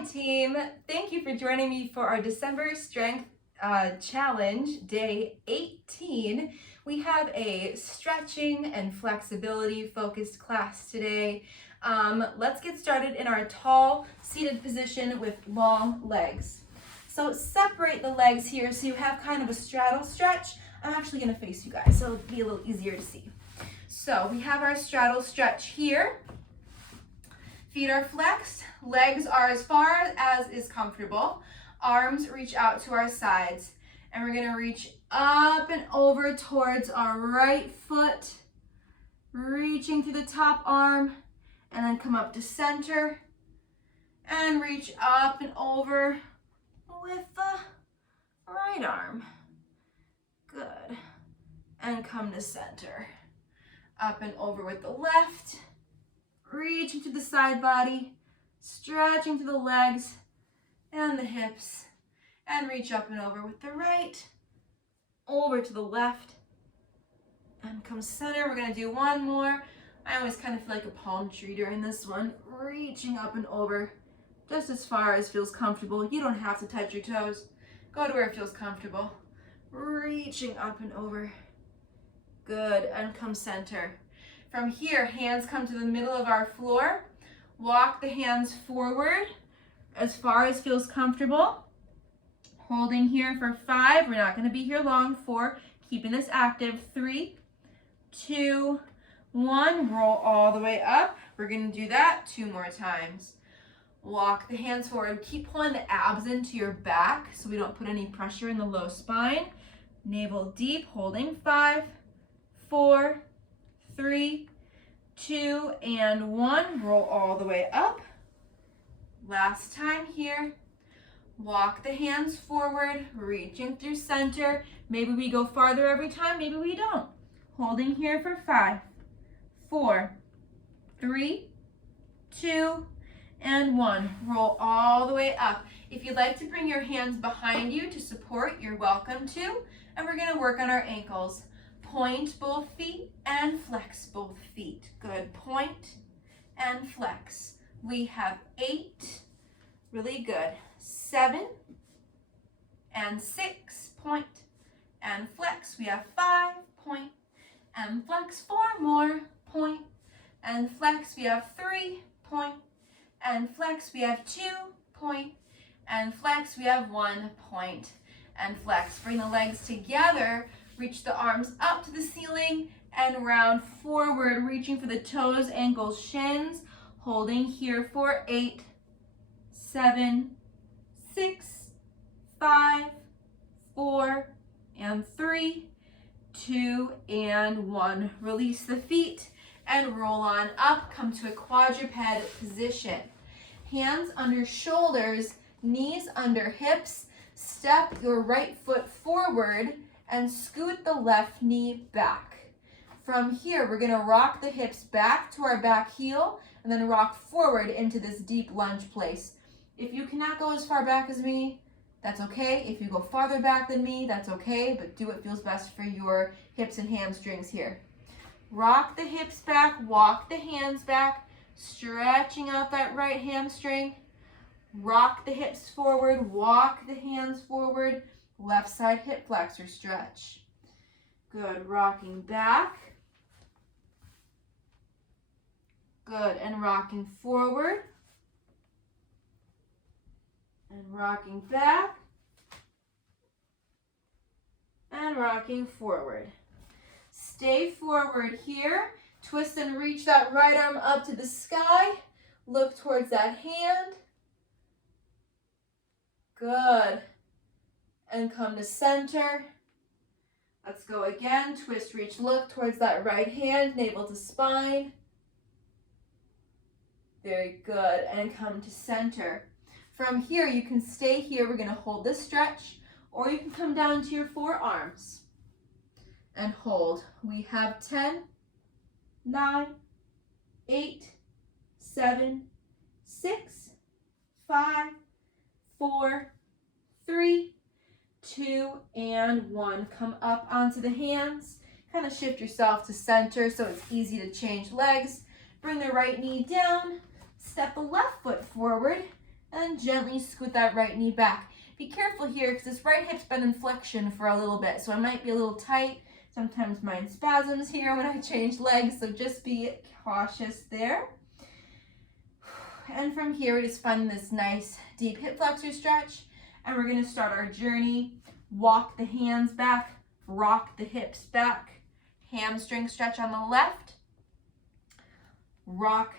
Hi team, thank you for joining me for our December Strength Challenge, day 18. We have a stretching and flexibility focused class today. Let's get started in our tall seated position with long legs. So separate the legs here so you have kind of a straddle stretch. I'm actually going to face you guys so it'll be a little easier to see. So we have our straddle stretch here. Feet are flexed, legs are as far as is comfortable. Arms reach out to our sides. And we're gonna reach up and over towards our right foot, reaching through the top arm, and then come up to center, and reach up and over with the right arm. Good. And come to center. Up and over with the left. Reaching to the side body, stretching to the legs and the hips, and reach up and over with the right, over to the left, and come center. We're gonna do one more. I always kind of feel like a palm tree during this one, reaching up and over, just as far as feels comfortable. You don't have to touch your toes. Go to where it feels comfortable. Reaching up and over. Good, and come center. From here, hands come to the middle of our floor. Walk the hands forward as far as feels comfortable. Holding here for 5. We're not going to be here long. 4. Keeping this active. 3, 2, 1. Roll all the way up. We're going to do that 2 more times. Walk the hands forward. Keep pulling the abs into your back so we don't put any pressure in the low spine. Navel deep. Holding. 5, 4, 3, 2, and 1. Roll all the way up. Last time here. Walk the hands forward, reaching through center. Maybe we go farther every time, maybe we don't. Holding here for 5, 4, 3, 2, and 1. Roll all the way up. If you'd like to bring your hands behind you to support, you're welcome to. And we're going to work on our ankles. Point both feet and flex both feet. Good. Point and flex. We have 8. Really good. 7 and 6. Point and flex. We have 5. Point and flex. 4 more. Point and flex. We have 3. Point and flex. We have 2. Point and flex. We have 1. Point and flex. Bring the legs together. Reach the arms up to the ceiling and round forward, reaching for the toes, ankles, shins. Holding here for 8, 7, 6, 5, 4, and 3, 2, and 1. Release the feet and roll on up. Come to a quadruped position. Hands under shoulders, knees under hips. Step your right foot forward and scoot the left knee back. From here, we're gonna rock the hips back to our back heel and then rock forward into this deep lunge place. If you cannot go as far back as me, that's okay. If you go farther back than me, that's okay, but do what feels best for your hips and hamstrings here. Rock the hips back, walk the hands back, stretching out that right hamstring. Rock the hips forward, walk the hands forward. Left side hip flexor stretch. Good, rocking back. Good, and rocking forward. And rocking back. And rocking forward. Stay forward here. Twist and reach that right arm up to the sky. Look towards that hand. Good. And come to center. Let's go again. Twist, reach, look towards that right hand, navel to spine. Very good. And come to center. From here, you can stay here. We're going to hold this stretch, or you can come down to your forearms and hold. We have 10, 9, 8, 7, 6, 5, 4, 3, 2, and 1. Come up onto the hands. Kind of shift yourself to center so it's easy to change legs. Bring the right knee down. Step the left foot forward. And then gently scoot that right knee back. Be careful here because this right hip's been in flexion for a little bit, so it might be a little tight. Sometimes mine spasms here when I change legs, so just be cautious there. And from here, we just find this nice deep hip flexor stretch, and we're going to start our journey. Walk the hands back, rock the hips back, hamstring stretch on the left, rock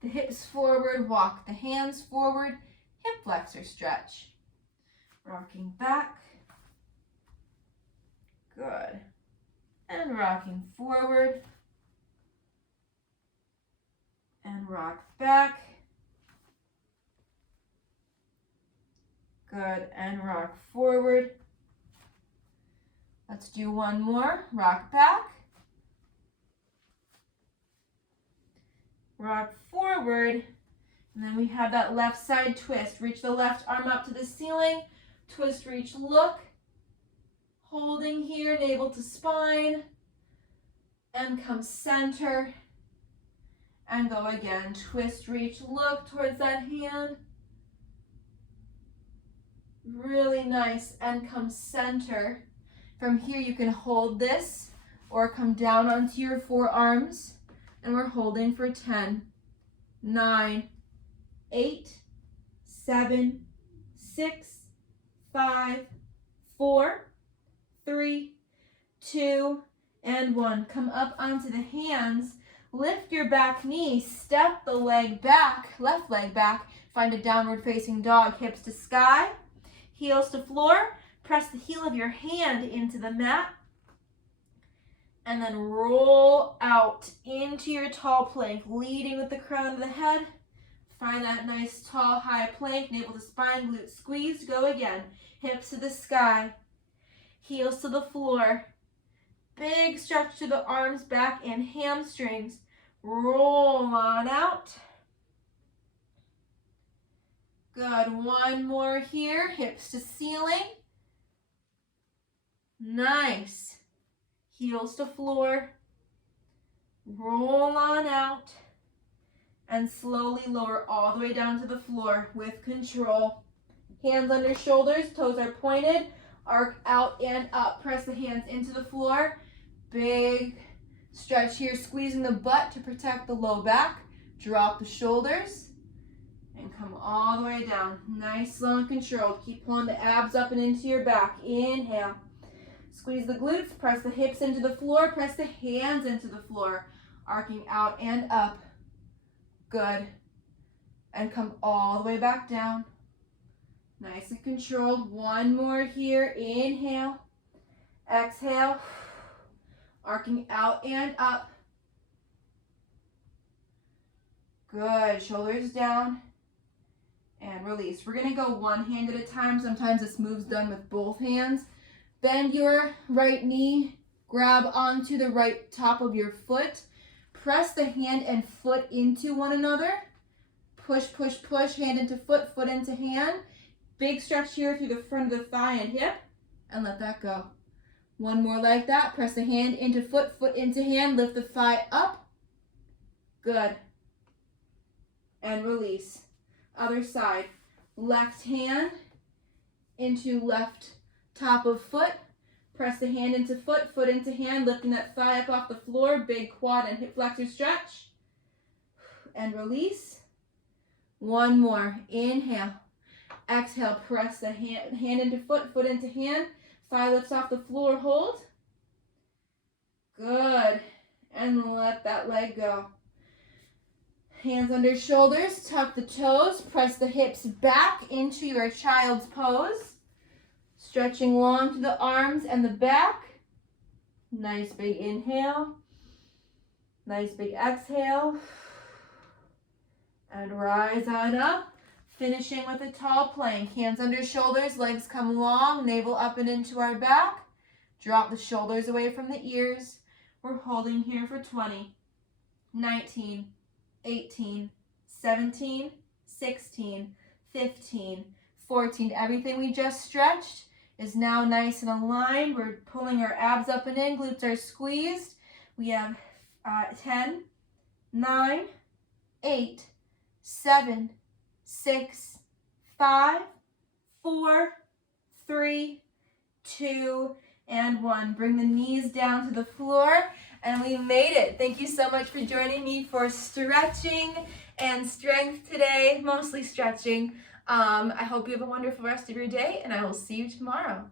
the hips forward, walk the hands forward, hip flexor stretch. Rocking back, good, and rocking forward, and rock back, good, and rock forward. Let's do one more, rock back, rock forward, and then we have that left side twist. Reach the left arm up to the ceiling, twist, reach, look, holding here, navel to spine, and come center, and go again. Twist, reach, look towards that hand. Really nice, and come center. From here, you can hold this or come down onto your forearms, and we're holding for 10, 9, 8, 7, 6, 5, 4, 3, 2, and 1. Come up onto the hands, lift your back knee, step the leg back, left leg back, find a downward facing dog, hips to sky, heels to floor, press the heel of your hand into the mat, and then roll out into your tall plank, leading with the crown of the head. Find that nice tall high plank, navel to spine, glutes squeezed. Go again. Hips to the sky, heels to the floor. Big stretch to the arms, back, and hamstrings. Roll on out. Good. One more here. Hips to ceiling. Nice. Heels to floor. Roll on out. And slowly lower all the way down to the floor with control. Hands under shoulders, toes are pointed. Arc out and up. Press the hands into the floor. Big stretch here, squeezing the butt to protect the low back. Drop the shoulders and come all the way down. Nice, slow, and controlled. Keep pulling the abs up and into your back. Inhale. Squeeze the glutes. Press the hips into the floor. Press the hands into the floor. Arcing out and up. Good. And come all the way back down. Nice and controlled. One more here. Inhale. Exhale. Arcing out and up. Good. Shoulders down. And release. We're going to go one hand at a time. Sometimes this move's done with both hands. Bend your right knee. Grab onto the right top of your foot. Press the hand and foot into one another. Push, push, push. Hand into foot, foot into hand. Big stretch here through the front of the thigh and hip. And let that go. One more like that. Press the hand into foot, foot into hand. Lift the thigh up. Good. And release. Other side. Left hand into left top of foot. Press the hand into foot, foot into hand, lifting that thigh up off the floor. Big quad and hip flexor stretch. And release. One more. Inhale. Exhale. Press the hand into foot, foot into hand. Thigh lifts off the floor. Hold. Good. And let that leg go. Hands under shoulders. Tuck the toes. Press the hips back into your child's pose. Stretching long to the arms and the back. Nice big inhale. Nice big exhale. And rise on up. Finishing with a tall plank. Hands under shoulders, legs come long, navel up and into our back. Drop the shoulders away from the ears. We're holding here for 20, 19, 18, 17, 16, 15, 14. Everything we just stretched is now nice and aligned. We're pulling our abs up and in, glutes are squeezed. We have 10, 9, 8, 7, 6, 5, 4, 3, 2, and 1. Bring the knees down to the floor, and we made it. Thank you so much for joining me for stretching and strength today, mostly stretching. I hope you have a wonderful rest of your day, and I will see you tomorrow.